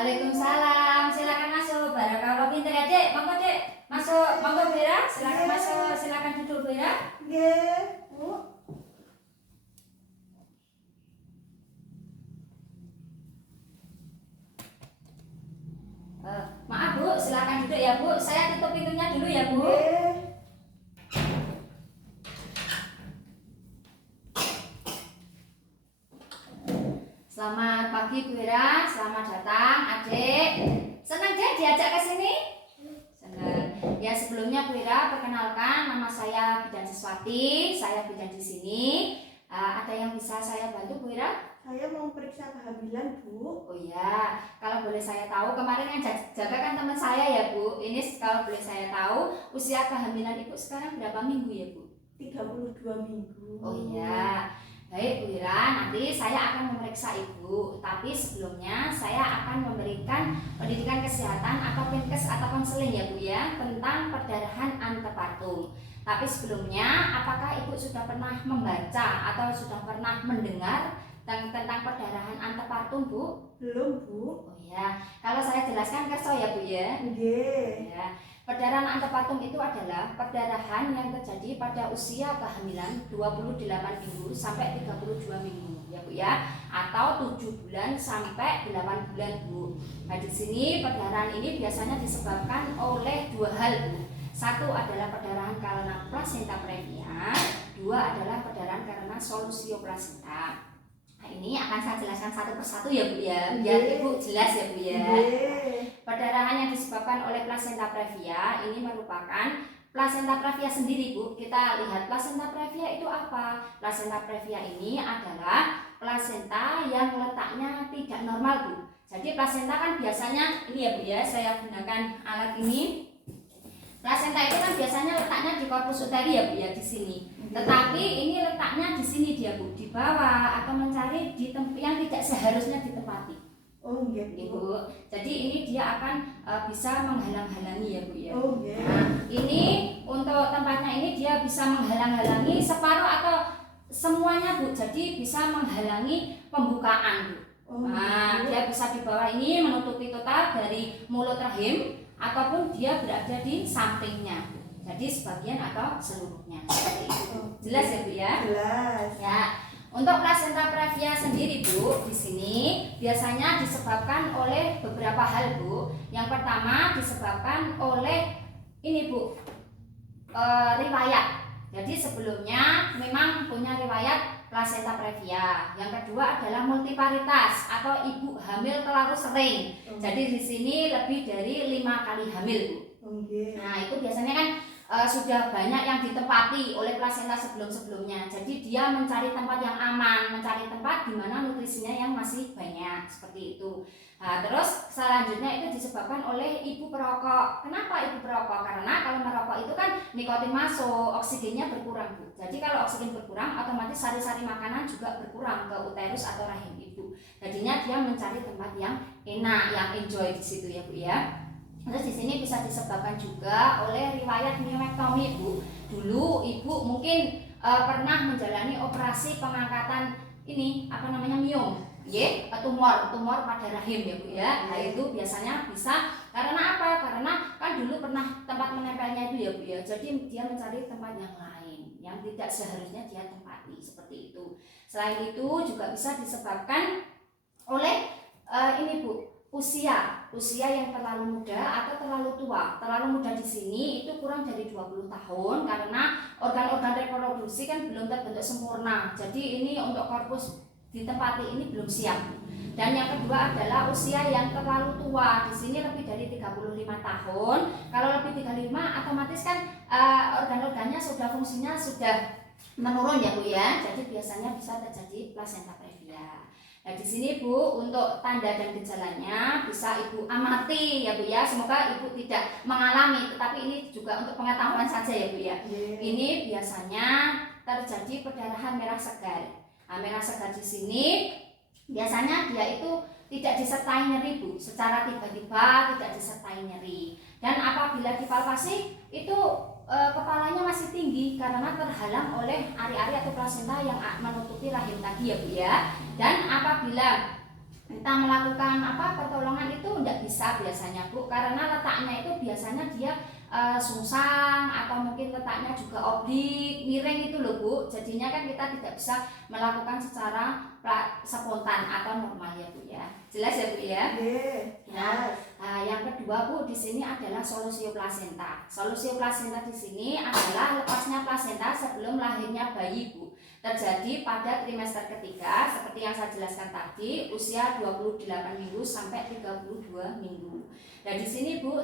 Waalaikumsalam. Silakan masuk. Barakallah pinter ya, Dek. Monggo, Dek. Masuk. Monggo, Bira. Silakan masuk. Silakan duduk, Bira. Nggih, Bu. Maaf, Bu. Silakan duduk ya, Bu. Saya tutup pintunya dulu ya, Bu. Nggih. Selamat pagi, Bu Ira. Selamat datang, Adik. Senang deh diajak ke sini? Senang. Ya, sebelumnya Bu Ira perkenalkan, nama saya Bidan Siswati. Saya bidan di sini. Ada yang bisa saya bantu, Bu Ira? Saya mau periksa kehamilan, Bu. Oh iya, kalau boleh saya tahu, kemarin yang jaga kan teman saya ya, Bu. Ini kalau boleh saya tahu, usia kehamilan Ibu sekarang berapa minggu ya, Bu? 32 minggu. Oh iya. Baik Bu Ira, nanti saya akan memeriksa Ibu. Tapi sebelumnya saya akan memberikan pendidikan kesehatan atau penkes atau konseling ya Bu ya, tentang perdarahan antepartum. Tapi sebelumnya, apakah Ibu sudah pernah membaca atau sudah pernah mendengar tentang perdarahan antepartum, Bu? Belum, Bu. Oh ya, kalau saya jelaskan kerso ya Bu ya. Nggih. Ya. Perdarahan antepartum itu adalah perdarahan yang terjadi pada usia kehamilan 28 minggu sampai 32 minggu ya Bu ya, atau 7 bulan sampai 8 bulan Bu. Nah, di sini perdarahan ini biasanya disebabkan oleh dua hal Bu. Satu adalah perdarahan karena plasenta previa, dua adalah perdarahan karena solusio plasenta. Nah, ini akan saya jelaskan satu persatu ya Bu ya, biar Ibu jelas ya Bu ya. Nggih. Perdarahan yang disebabkan oleh plasenta previa ini merupakan plasenta previa sendiri Bu. Kita lihat plasenta previa itu apa? Plasenta previa ini adalah plasenta yang letaknya tidak normal Bu. Jadi plasenta kan biasanya ini ya Bu ya, saya gunakan alat ini. Plasenta itu kan biasanya letaknya di korpus uteri ya Bu ya, di sini. Tetapi ini letaknya di sini dia Bu, di bawah atau mencari di tempat yang tidak seharusnya ditempati. Oh, nggih, Bu. Ibu, jadi ini dia akan bisa menghalang-halangi ya Bu ya. Oh, nggih. Nah, ini untuk tempatnya ini dia bisa menghalang-halangi separuh atau semuanya Bu. Jadi bisa menghalangi pembukaan Bu. Oh, Nah, nggih. dia bisa di bawah ini menutupi total dari mulut rahim ataupun dia berada di sampingnya. Jadi sebagian atau seluruhnya. Seperti itu. Jelas ya Bu ya? Jelas. Ya. Untuk plasenta previa sendiri Bu, di sini biasanya disebabkan oleh beberapa hal Bu. Yang pertama disebabkan oleh ini Bu, riwayat. Jadi sebelumnya memang punya riwayat plasenta previa. Yang kedua adalah multiparitas atau ibu hamil terlalu sering. Jadi di sini lebih dari 5 kali hamil Bu. Oh, nggih. Nah itu biasanya kan sudah banyak yang ditempati oleh plasenta sebelum-sebelumnya. Jadi dia mencari tempat yang aman, mencari tempat di mana nutrisinya yang masih banyak, seperti itu. Nah, terus selanjutnya itu disebabkan oleh ibu perokok. Kenapa ibu perokok? Karena kalau merokok itu kan nikotin masuk, oksigennya berkurang Bu. Jadi kalau oksigen berkurang, otomatis sari-sari makanan juga berkurang ke uterus atau rahim ibu. Jadinya dia mencari tempat yang enak, yang enjoy di situ ya Bu ya. Terus di sini bisa disebabkan juga oleh riwayat miomektomi Bu. Dulu ibu mungkin pernah menjalani operasi pengangkatan ini apa namanya miom, tumor pada rahim ya Bu ya. Nah itu biasanya bisa karena apa? Karena kan dulu pernah tempat menempelnya itu ya Bu ya. Jadi dia mencari tempat yang lain yang tidak seharusnya dia tempati seperti itu. Selain itu juga bisa disebabkan oleh ini Bu, usia yang terlalu muda atau terlalu tua. Terlalu muda di sini itu kurang dari 20 tahun karena organ-organ reproduksi kan belum terbentuk sempurna. Jadi ini untuk korpus ditempati ini belum siap. Dan yang kedua adalah usia yang terlalu tua. Di sini lebih dari 35 tahun. Kalau lebih 35 otomatis kan organ-organnya sudah fungsinya sudah menurun ya Bu ya. Jadi biasanya bisa terjadi plasenta previa. Nah di sini Bu untuk tanda dan gejalanya bisa Ibu amati ya Bu ya. Semoga Ibu tidak mengalami, tetapi ini juga untuk pengetahuan saja ya Bu ya. Ini biasanya terjadi perdarahan merah segar. Nah, merah segar di sini biasanya dia itu tidak disertai nyeri Bu, secara tiba-tiba tidak disertai nyeri. Dan apabila dipalpasi itu kepalanya masih tinggi karena terhalang oleh ari-ari atau plasenta yang menutupi rahim tadi ya Bu ya. Dan apabila kita melakukan pertolongan itu tidak bisa biasanya Bu, karena letaknya itu biasanya dia sungsang atau mungkin letaknya juga oblik, miring itu loh Bu. Jadinya kan kita tidak bisa melakukan secara spontan atau normal ya Bu ya. Jelas ya Bu ya? Nah, Yang kedua Bu, di sini adalah solusio plasenta. Solusio plasenta di sini adalah lepasnya plasenta sebelum lahirnya bayi Bu. Terjadi pada trimester ketiga seperti yang saya jelaskan tadi, usia 28 minggu sampai 32 minggu. Dan di sini Bu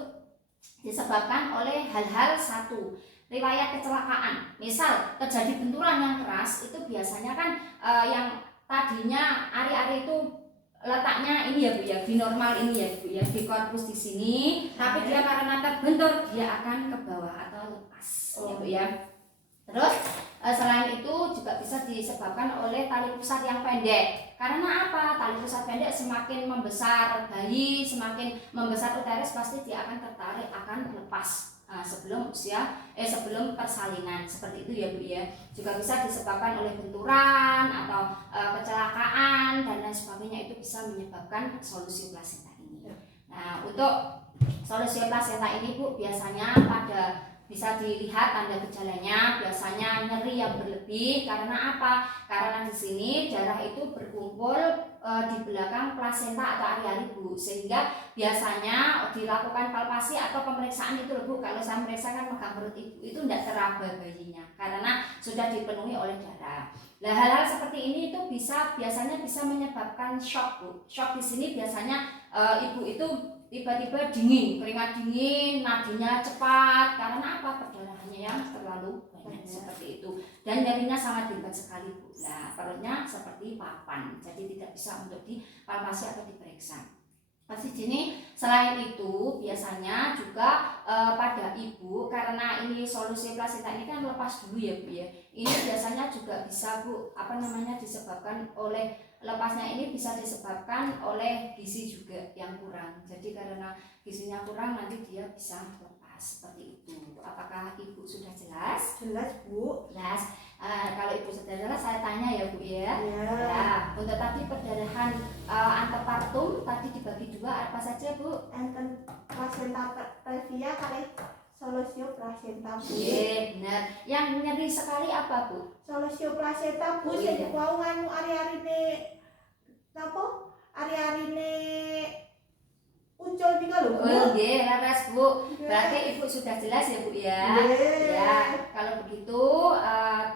disebabkan oleh hal-hal satu, riwayat kecelakaan. Misal terjadi benturan yang keras, itu biasanya kan yang tadinya ari-ari itu letaknya ini ya Bu ya, di normal ini ya Bu ya, di korpus di sini, tapi dia karena terbentur dia akan ke bawah atau lepas ya Bu ya. Terus selain itu juga bisa disebabkan oleh tali pusat yang pendek. Karena apa? Tali pusat pendek semakin membesar bayi, semakin membesar uterus, pasti dia akan tertarik, akan lepas sebelum persalinan, seperti itu ya Bu ya. Juga bisa disebabkan oleh benturan atau kecelakaan dan lain sebagainya, itu bisa menyebabkan solusio plasenta ini. Nah, untuk solusio plasenta ini Bu biasanya bisa dilihat tanda gejalanya, biasanya nyeri yang berlebih. Karena apa? Karena di sini darah itu berkumpul di belakang plasenta atau ari-ari Bu, sehingga biasanya dilakukan palpasi atau pemeriksaan itu Bu. Kalau saya memeriksa kan megang perut ibu itu tidak teraba bayinya karena sudah dipenuhi oleh darah. Nah, hal-hal seperti ini itu biasanya bisa menyebabkan shock Bu. Shock di sini biasanya ibu itu tiba-tiba dingin, keringat dingin, nadinya cepat. Karena apa? Perdarahannya yang terlalu banyak seperti itu. Dan nyerinya sangat hebat sekali Bu. Nah, perutnya seperti papan, jadi tidak bisa untuk dipalpasi atau diperiksa. Di sini selain itu biasanya juga pada ibu, karena ini solusi plasenta ini kan lepas dulu ya Bu ya. Ini biasanya juga bisa Bu disebabkan oleh lepasnya, ini bisa disebabkan oleh gizi juga yang kurang. Jadi karena gizinya kurang nanti dia bisa lepas seperti itu. Apakah ibu sudah jelas? jelas Bu. Jelas. Kalau ibu sudah jelas saya tanya ya Bu ya. Ya. Untuk tadi perdarahan antepartum tadi dibagi dua, apa saja Bu? Enten placenta previa kali solusio placenta Bu. Iya benar. Yang nyeri sekali apa Bu? Solusio placenta Bu, sing wau nganu ari-arine napa? Ari-arine ucul nika lho Bu. Nggih, leres Bu. Berarti ibu sudah jelas ya Bu ya. Ya, kalau begitu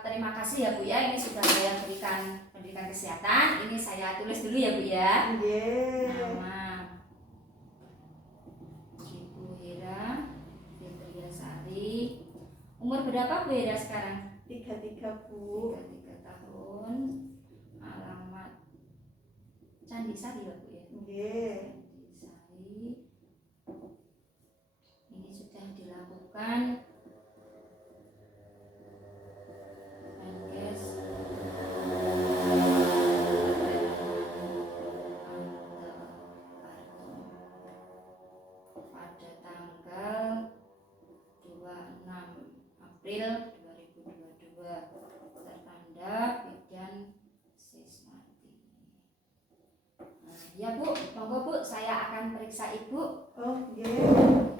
terima kasih ya Bu ya. Ini sudah saya berikan pendidikan kesehatan. Ini saya tulis dulu ya Bu ya. Nama Ibu Hera Fitriasari. Umur berapa Bu Hera sekarang? 33 Bu. 33 tahun. Alamat Candi Sari ya Bu ya. Nggih. Candi Sari. Ini sudah dilakukan menkes pada tanggal 26 April 2022, tertanda bidan Sismati. Ya Bu, monggo Bu, saya akan periksa Ibu. Oh, nggih.